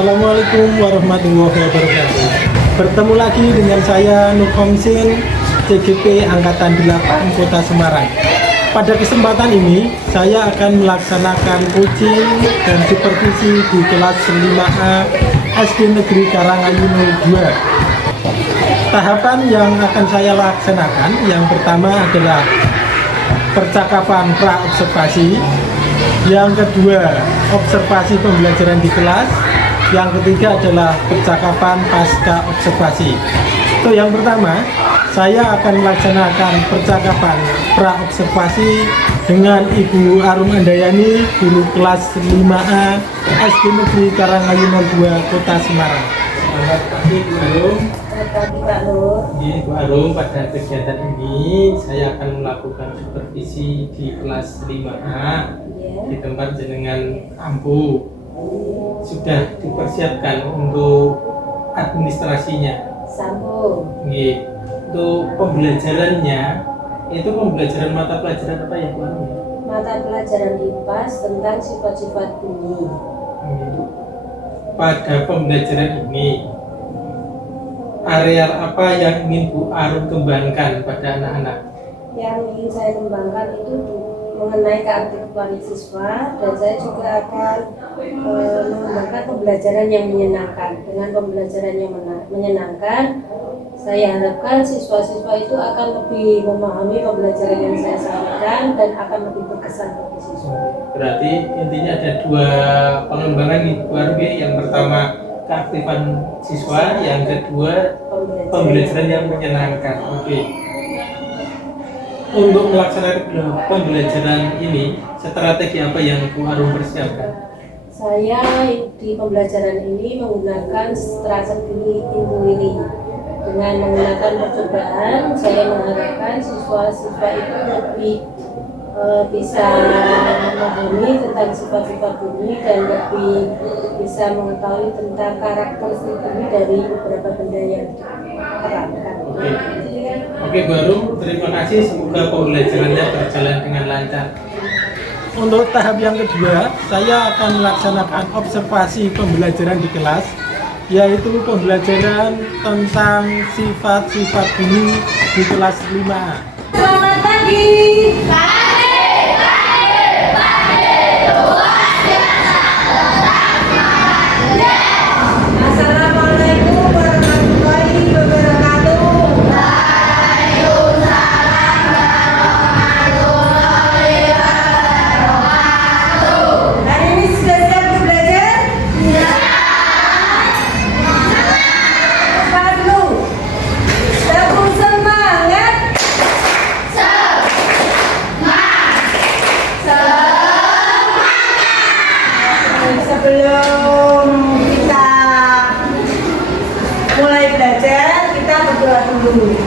Assalamualaikum warahmatullahi wabarakatuh. Bertemu lagi dengan saya Nur Komsin, CGP Angkatan 8 Kota Semarang. Pada kesempatan ini, saya akan melaksanakan coaching dan supervisi di kelas 5A SD Negeri Karangayu 02. Tahapan yang akan saya laksanakan, yang pertama adalah percakapan pra-observasi, yang kedua observasi pembelajaran di kelas, yang ketiga adalah percakapan pasca observasi. Itu yang pertama, saya akan melaksanakan percakapan pra-observasi dengan Ibu Arum Andayani, guru kelas 5A SD Negeri Karangayu 02 Kota Semarang. Selamat pagi Bu Arum. Selamat pagi Pak Nur. Bu Arum, pada kegiatan ini saya akan melakukan supervisi di kelas 5A di tempat jenengan Ampu. Sudah dipersiapkan untuk administrasinya. Sambung. Untuk pembelajarannya, itu pembelajaran mata pelajaran apa ya Bu Arum? Mata pelajaran IPAS tentang sifat-sifat bunyi. Pada pembelajaran ini, areal apa yang ingin Bu Arum kembangkan pada anak-anak? Yang ingin saya kembangkan itu mengenai keaktifan siswa, dan saya juga akan mengembangkan pembelajaran yang menyenangkan. Dengan pembelajaran yang menyenangkan, saya harapkan siswa-siswa itu akan lebih memahami pembelajaran yang saya sampaikan dan akan lebih berkesan bagi siswa. Berarti intinya ada dua pengembangan nih Bu Arum. Yang pertama keaktifan siswa, yang kedua pembelajaran yang menyenangkan. Untuk melaksanakan pembelajaran ini, strategi apa yang Bu Arum persiapkan? Saya di pembelajaran ini menggunakan strategi intuisi. Dengan menggunakan percobaan, saya mengharapkan siswa-siswa itu lebih bisa memahami tentang sifat-sifat bunyi dan lebih bisa mengetahui tentang karakteristik bunyi dari beberapa benda yang diterangkan. Oke Bu Arum, terima kasih. Semoga pembelajarannya berjalan dengan lancar. Untuk tahap yang kedua, saya akan melaksanakan observasi pembelajaran di kelas, yaitu pembelajaran tentang sifat-sifat bunyi di kelas 5A. Selamat pagi. Assalamualaikum warahmatullahi wabarakatuh. Hari ini sudah siap untuk belajar? Satu, satu semangat. Sebelum kita mulai belajar, kita berdoa dulu.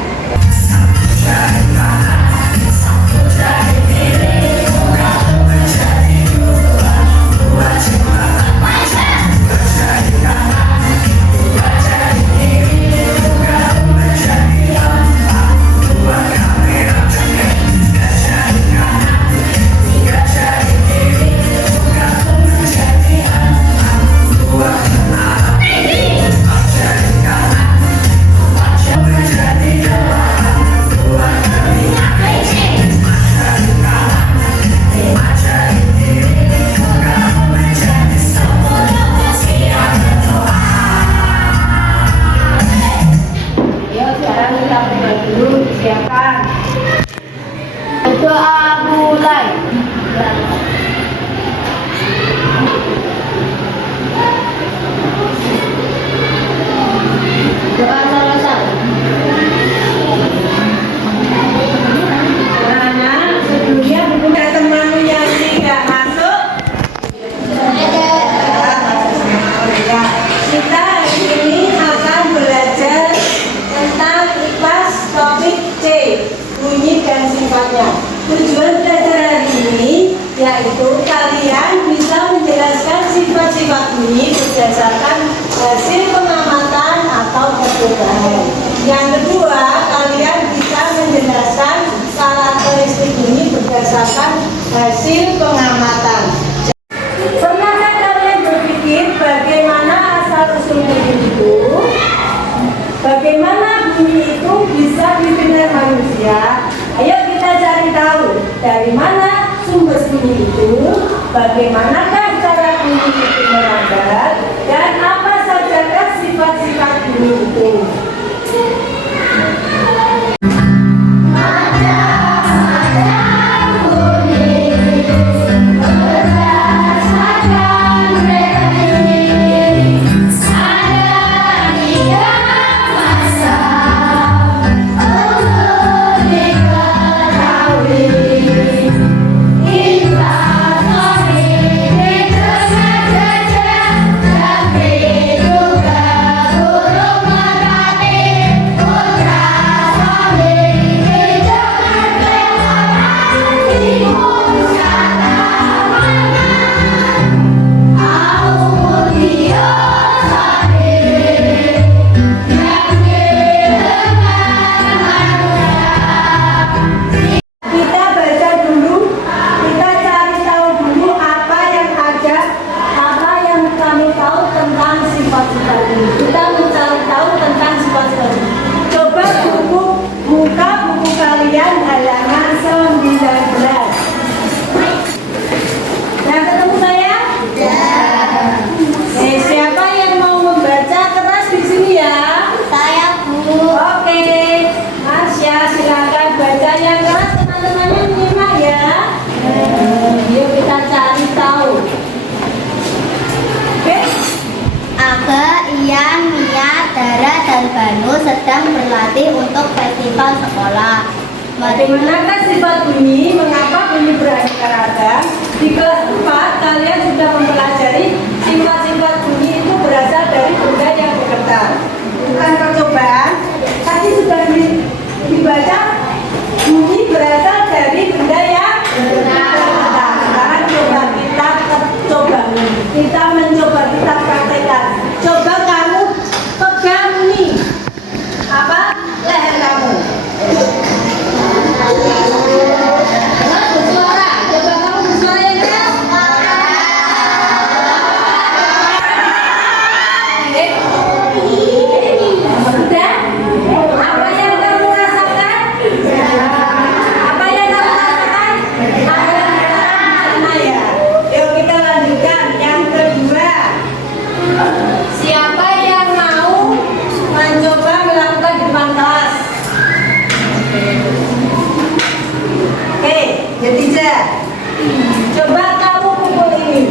Menjadi bisa didengar manusia. Ayo kita cari tahu dari mana sumber bunyi itu, bagaimanakah cara bunyi itu merambat, dan apa sajakah sifat-sifat bunyi itu. Banu sedang berlatih untuk festival sekolah. Bagaimanakah sifat bunyi? Mengapa bunyi beraneka ragam? Di kelas 4 kalian sudah mempelajari sifat-sifat bunyi itu berasal dari benda yang bergetar. Bukan percobaan. Tadi sudah dibaca bunyi berasal dari benda yang bergetar. Sekarang coba kita mencoba kita praktekkan. Coba kamu pegang nih leher kamu. Bersuara, coba kamu bersuara yang keras. Sudah? Apa yang kamu rasakan? Apa yang kamu rasakan? Sama ya. Yuk kita lanjutkan yang kedua. Siapa yang mau mencoba melakukan di depan kelas? Oke, jadi coba kamu pukul ini.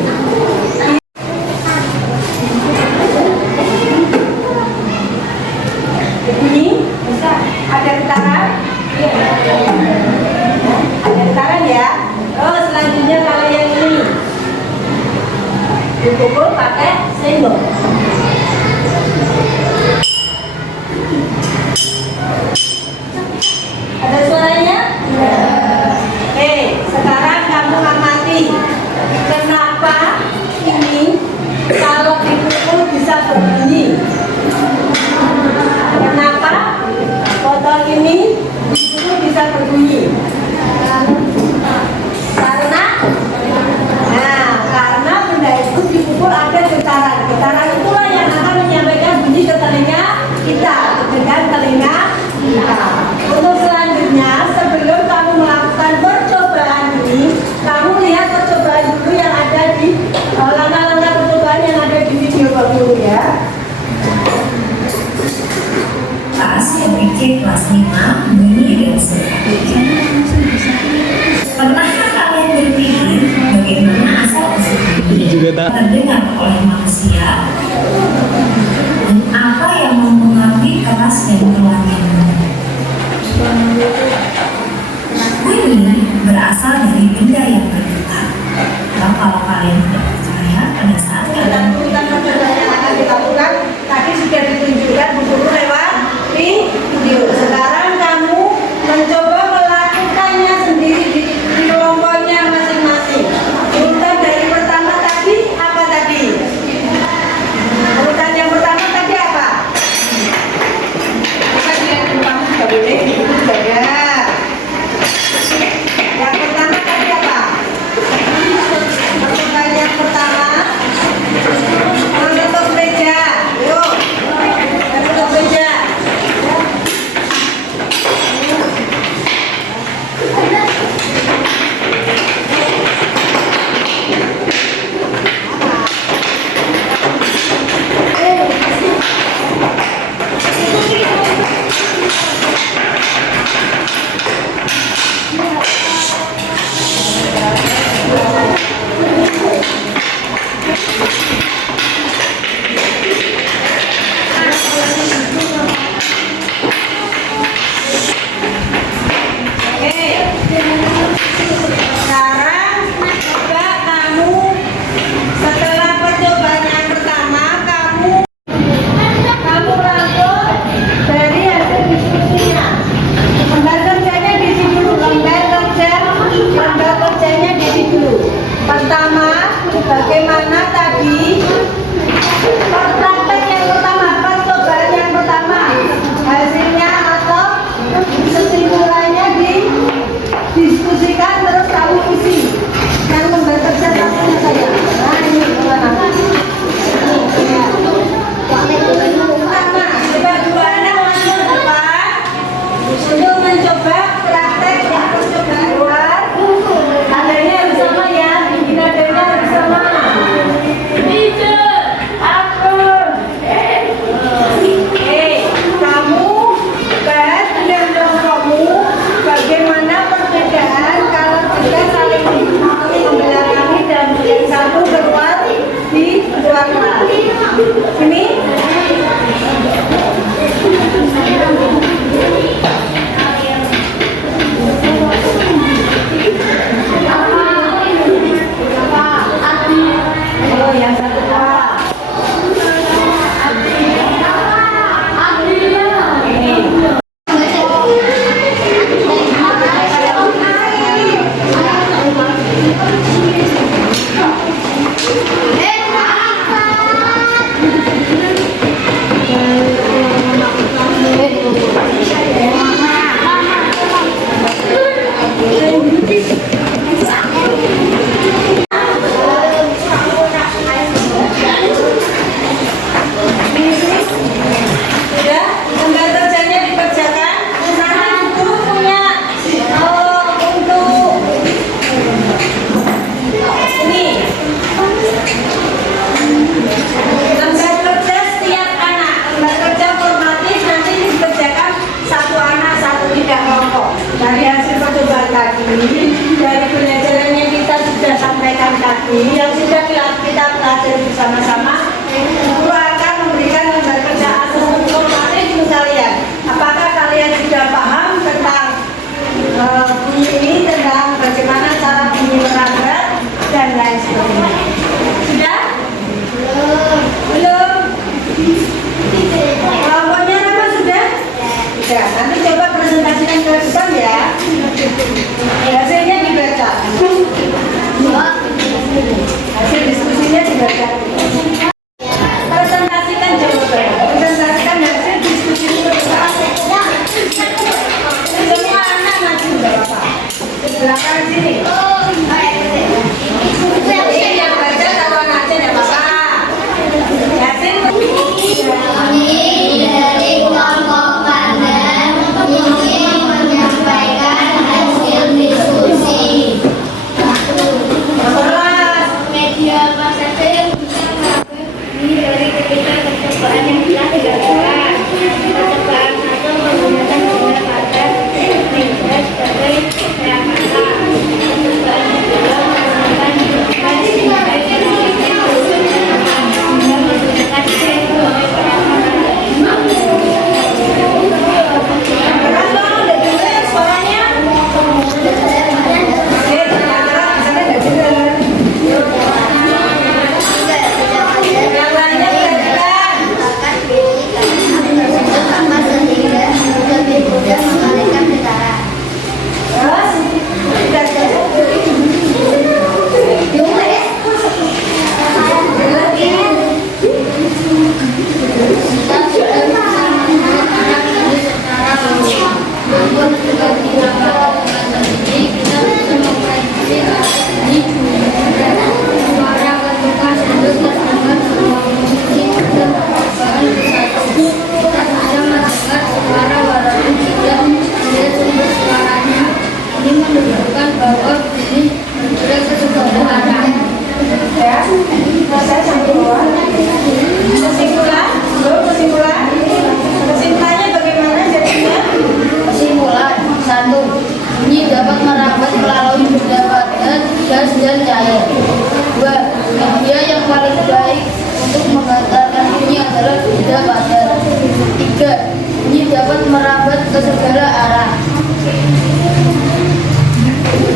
Ini bisa ada getaran? Ada getaran ya. Oh, selanjutnya kalau yang ini dipukul pakai senggol. Ada suaranya? Oke, sekarang kamu amati kenapa ini kalau dipukul bisa berbunyi. Kenapa botol ini dipukul bisa berbunyi? Karena benda itu dipukul ada getaran. Getaran itulah yang akan menyampaikan bunyi ke telinga kita, dengan telinga kita. Untuk selanjutnya, sebelum kamu melakukan percobaan ini, kamu lihat percobaan dulu yang ada di langkah-langkah percobaan yang ada di video dulu ya. Pas MPC kelas 5 bunyi dan sebagainya. Pernahkah kalian berpikir bagaimana asal-usul bunyi terdengar oleh manusia? Dan apa yang mempengaruhi keras dan pelannya? Bunyi berasal dari benda yang bergetar. Kalau kalian tidak percaya, pada saat kalian percobaan yang akan dilakukan tadi sudah ditunjukkan buku lewat video. Sekarang kamu mencoba melakukannya sendiri di kelompoknya masing-masing. Urutan dari pertama tadi apa tadi? Urutan yang pertama tadi apa? Tadi yang pertama juga boleh dibuku saja. Yang pertama tadi apa? Percobaan yang pertama bersama-sama. Guru akan memberikan lembar kerjaan untuk masing-masing kalian. Apakah kalian sudah paham tentang bunyi ini, tentang bagaimana cara bunyi merambat dan lain sebagainya? Sudah? Belum? Kelompoknya apa sudah? Sudah. Nanti coba presentasikan ke depan ya. Hasilnya dibaca. Hasil diskusinya dibaca. Presentasikan jawaban. Presentasikan hasil diskusi itu ke depan. Semua anak maju nggak apa-apa. Belakang sini. Ini yang baca kawan aja nggak apa-apa. Hasil Kami dari kelompok pandang ingin menyampaikan hasil diskusi. Media apa saja yang bisa mengambil dari ketika percobaan yang telah dilakukan. Percobaan satu menggunakan benda padat media sebagai perakata. Percobaan kedua menggunakan benda sebagai perakata. Menggunakan sebagai perakata. suaranya. Yang lainnya perhatikan. Sehingga lebih mudah mengalihkan getaran. Terus, sudah ya. Saya sampai bawah. Kesimpulan, kesimpulannya bagaimana jadinya? Kesimpulan 1. Bunyi dapat merambat melalui benda padat, gas, dan cair. 2. Media yang paling baik untuk mengantarkan bunyi adalah benda padat. 3. Bunyi dapat merambat ke segala arah.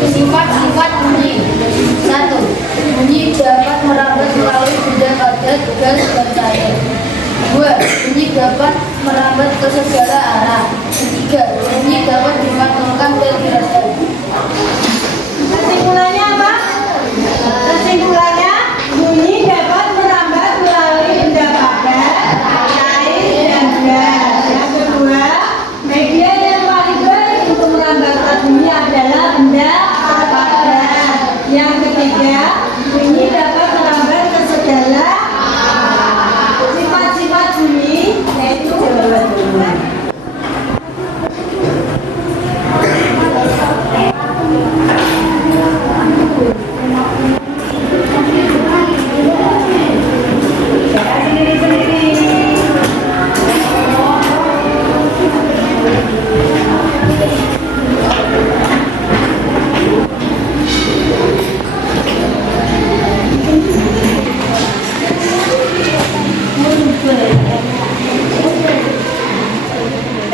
Sifat-sifat bunyi. 1. Bunyi dapat merambat melalui benda padat, gas, dan cair. 2. Bunyi dapat merambat ke segala arah. 3. Bunyi dapat dimantulkan dan diredam. Kesimpulannya apa? Kesimpulannya bunyi dapat merambat melalui benda padat, cair, dan gas. Yang kedua, media yang paling baik untuk merambatkan bunyi adalah benda padat. Yang ketiga, bunyi dapat merambat ke segala sifat-sifat bunyi, yaitu jawaban bunyi.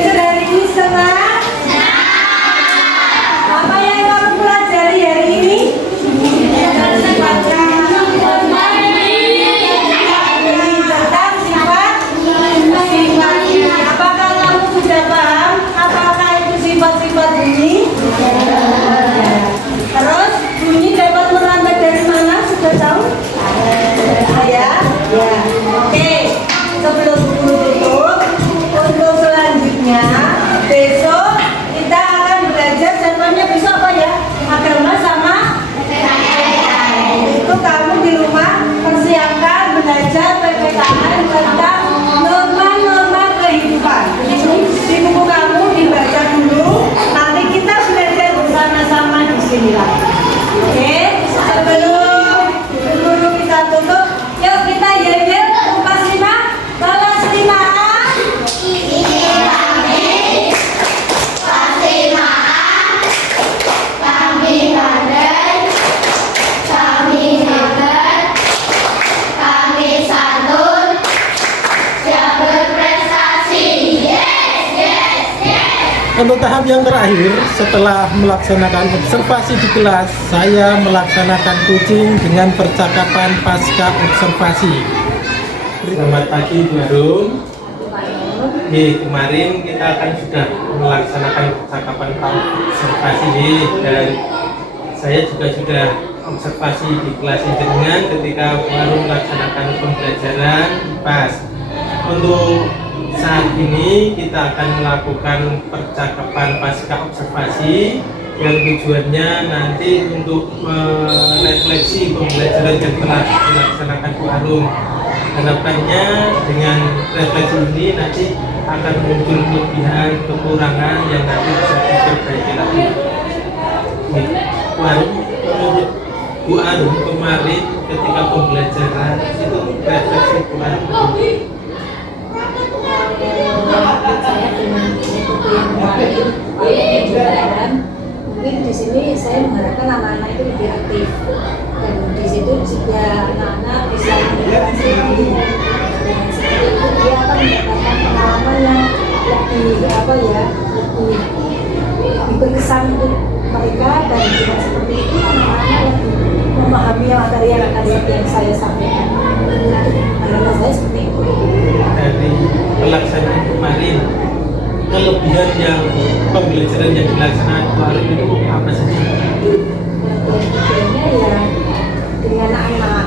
Sudah ini semua? Apa yang kamu pelajari hari ini? Tentang sifat Tahap yang terakhir setelah melaksanakan observasi di kelas, saya melaksanakan coaching dengan percakapan pasca observasi. Selamat pagi Bu Harum. Kemarin kita akan sudah melaksanakan percakapan observasi dan saya juga sudah observasi di kelas dengan ketika baru melaksanakan pembelajaran IPAS. Untuk saat ini kita akan melakukan percakapan pasca observasi yang tujuannya nanti untuk merefleksi pembelajaran yang telah dilaksanakan Bu Harum. Harapannya dengan refleksi ini nanti akan muncul kelebihan, kekurangan yang nanti bisa diperbaiki lagi. Bu Harum kemarin ketika pembelajaran itu refleksi Bu Harum. Saya dengan metode yang kemarin pembelajaran, mungkin di sini saya mengharapkan anak-anak itu lebih aktif dan di situ juga anak-anak bisa menggunakan sendiri. Dengan seperti itu dia akan mendapatkan pengalaman yang lebih berkesan untuk mereka, dan dengan seperti itu anak-anak lebih memahami materi yang saya sampaikan. Harapan saya seperti itu. Dari pelaksanaan kemarin, kelebihan yang pembelajaran yang dilaksanakan Bu Harum itu apa saja? Kelebihannya ya dengan anak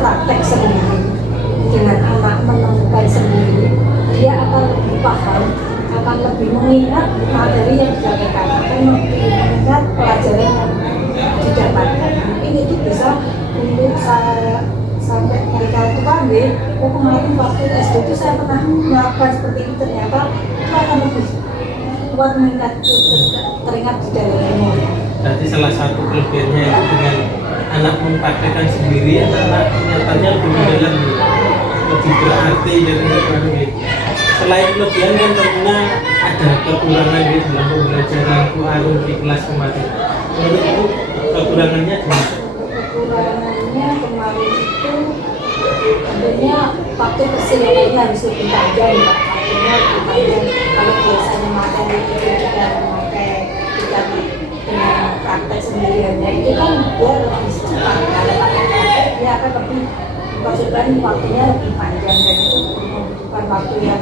praktek sendiri, dengan anak menemukan sendiri, dia akan lebih paham, akan lebih mengingat materi yang disampaikan, akan lebih mengingat pelajaran yang didapatkan. Mungkin itu bisa untuk saya sampai mereka itu panggil, kemarin waktu SD itu saya pernah melakukan seperti itu, ternyata itu akan lebih kuat mengingat, teringat di dalam memori. Berarti salah satu kelebihannya itu dengan anak mempraktekkan sendiri, anak nyatanya lebih mendalam, lebih berarti dari Bu Harum. Selain kelebihan kan tentunya ada kekurangan di dalam pembelajaran Bu Harum di kelas kemarin. Menurut itu kekurangannya di mana? Kekurangannya kemarin itu tentunya faktor persiapannya harus lebih panjang, Pak. Faktornya lebih panjang. Kalau biasanya materi itu kita memakai kita dengan praktek sendiriannya itu kan dia lebih cepat. Kalau pakai praktek dia akan lebih membutuhkan waktunya lebih panjang, dan itu membutuhkan waktu yang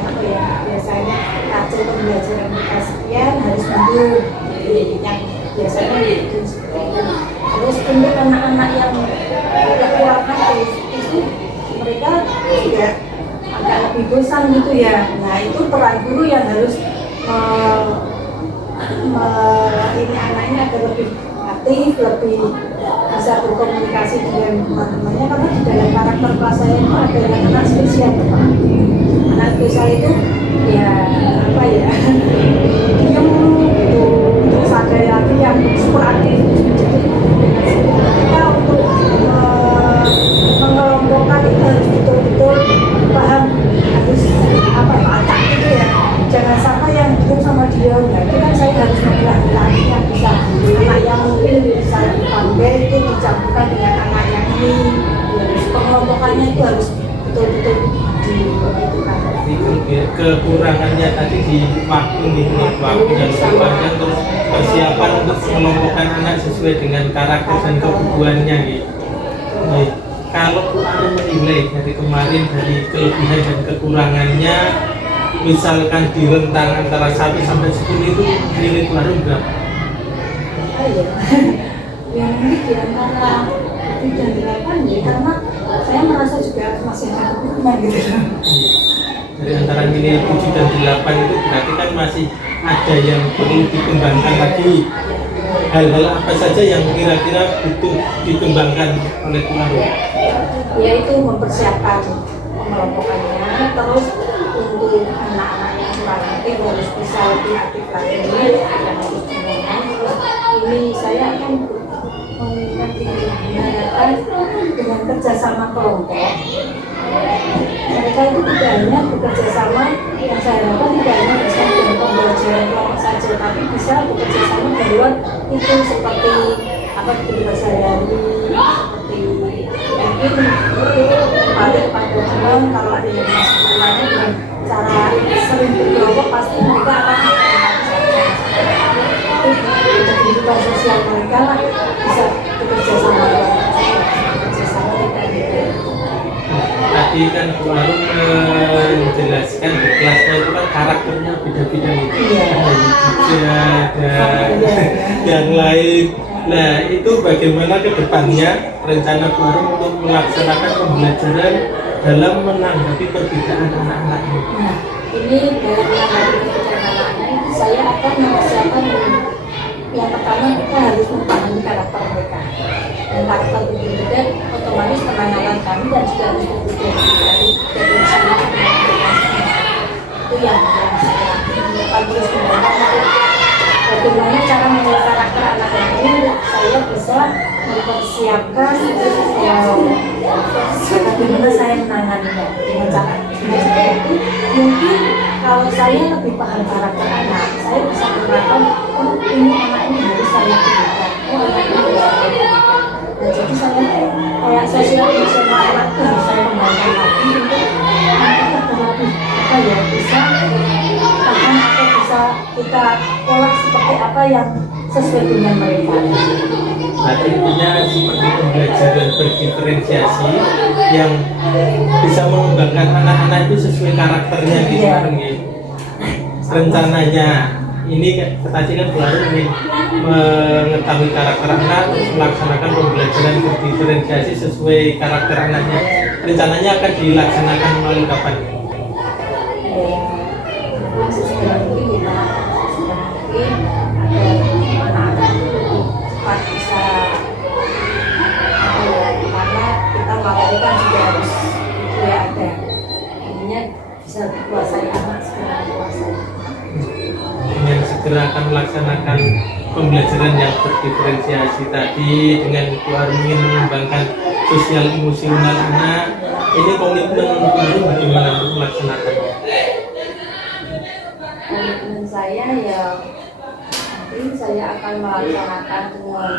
biasanya hasil pembelajaran kita sekian harus mundur yang biasanya itu seperti itu. Terus untuk anak-anak yang kekurangan itu mereka juga agak lebih bosan gitu ya. Nah itu peran guru yang harus ini anaknya agar lebih aktif, lebih bisa berkomunikasi dengan teman-temannya, karena di dalam karakter kelas saya itu ada anak spesial, Pak. Anak spesial itu ya diam gitu, terus ada lagi yang super aktif. Jadi kita untuk mengelompokkan itu harus betul-betul paham, harus acak gitu ya, jangan sampai yang duduk sama dia. Nah itu kan saya harus memperhatikan yang bisa anak yang mungkin bisa dipanggil itu dicampurkan dengan anak yang ini, harus pengelompokannya itu harus betul-betul diperhatikan. Kekurangannya tadi di waktu yang lebih panjang, terus persiapan untuk mengelompokkan anak sesuai dengan karakter dan kebutuhannya gitu. Kalau Bu Harum menilai dari kemarin dari kelebihan dan kekurangannya, misalkan di rentang antara 1 sampai 10 itu nilai Bu Harum berapa? Yang ini di antara 7 dan 8 ya, karena saya merasa juga masih ada kekurangan gitu. Dari antara nilai 7 dan 8 itu berarti kan masih ada yang perlu dikembangkan lagi. Hal-hal apa saja yang kira-kira butuh dikembangkan oleh Bu Harum? Yaitu mempersiapkan pengelompokannya, terus untuk anak-anak yang kurang aktif harus bisa lebih aktif lagi, dan harus dimenang. Terus ini saya akan menggunakan dengan kerjasama kelompok. Mereka itu tidak hanya bekerja sama, yang saya harapkan tidak hanya bisa dalam pembelajaran kelompok saja, tapi bisa bekerja sama di luar itu, seperti kehidupan sehari-hari, seperti mungkin balik pada teman, kalau ada yang masih kurangnya dengan cara sering berkelompok pasti mereka akan kehidupan sosial mereka lah bisa bekerja sama tidak ada. Tadi kan Bu Arum menjelaskan di kelasnya itu kan karakternya beda-beda gitu. Iya. Ada yang lain. Nah, itu bagaimana ke depannya rencana Bu Arum untuk melaksanakan pembelajaran dalam menanggapi perbedaan anak-anak ini? Nah, ini dalam menanggapi perbedaan anak-anak itu saya akan mempersiapkan yang pertama kita harus memahami karakter mereka. Dan karakter berbeda otomatis penanganan kami dan juga harus berbeda dari sini itu yang saya akan terus mengembangkan bagaimana cara mengelola karakter anak ini. Saya bisa mempersiapkan bagaimana saya menanganinya dengan cara seperti mungkin kalau saya lebih paham karakter anak, saya bisa menerapkan oh ini anak ini harus saya berikan, oh anak ini harus saya berikan. Nah, jadi saya kayak sosial emosional anak itu harus saya kembangkan lagi untuk anak lebih apa ya bisa paham atau bisa kita olah seperti apa yang sesuai dengan mereka. Berarti intinya seperti pembelajaran berdiferensiasi yang bisa mengembangkan anak-anak itu sesuai karakternya gitu bareng ya. Rencananya ini tadi kan baru ingin mengetahui karakter anak terus melaksanakan pembelajaran berdiferensiasi sesuai karakter anaknya. Rencananya akan dilaksanakan melalui kapan? Segera mungkin kita anak-anak itu cepat bisa karena kita materi kan juga harus ya ada intinya bisa dikuasai anak segera dikuasai. Dengan segera akan melaksanakan pembelajaran yang berdiferensiasi tadi dengan Bu Arum ingin mengembangkan sosial emosional anak. Ini komitmen Bu Arum bagaimana untuk melaksanakannya? Komitmen saya ya nanti saya akan melaksanakan dengan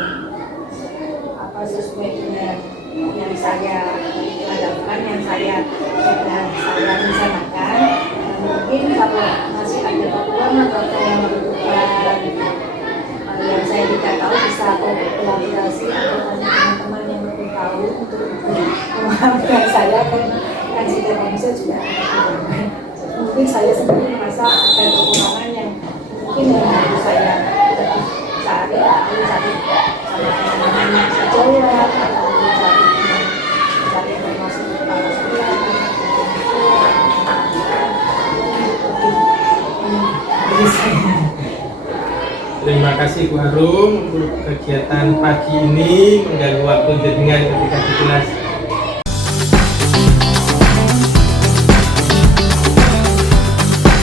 apa sesuai dengan yang saya hadapkan, yang saya sudah saya rencanakan. Dan mungkin kalau masih ada kekurangan atau saya membutuhkan yang saya tidak tahu bisa kolaborasi atau tanya teman-teman yang lebih tahu untuk memaafkan saya kan tidak bisa juga mungkin saya sendiri merasa ada kekurangan yang mungkin yang harus saya cari sama teman-teman sejauh atau cari informasi tentang saya. Terima kasih Bu Arum untuk kegiatan pagi ini mengganggu waktu jenengan ketika di kelas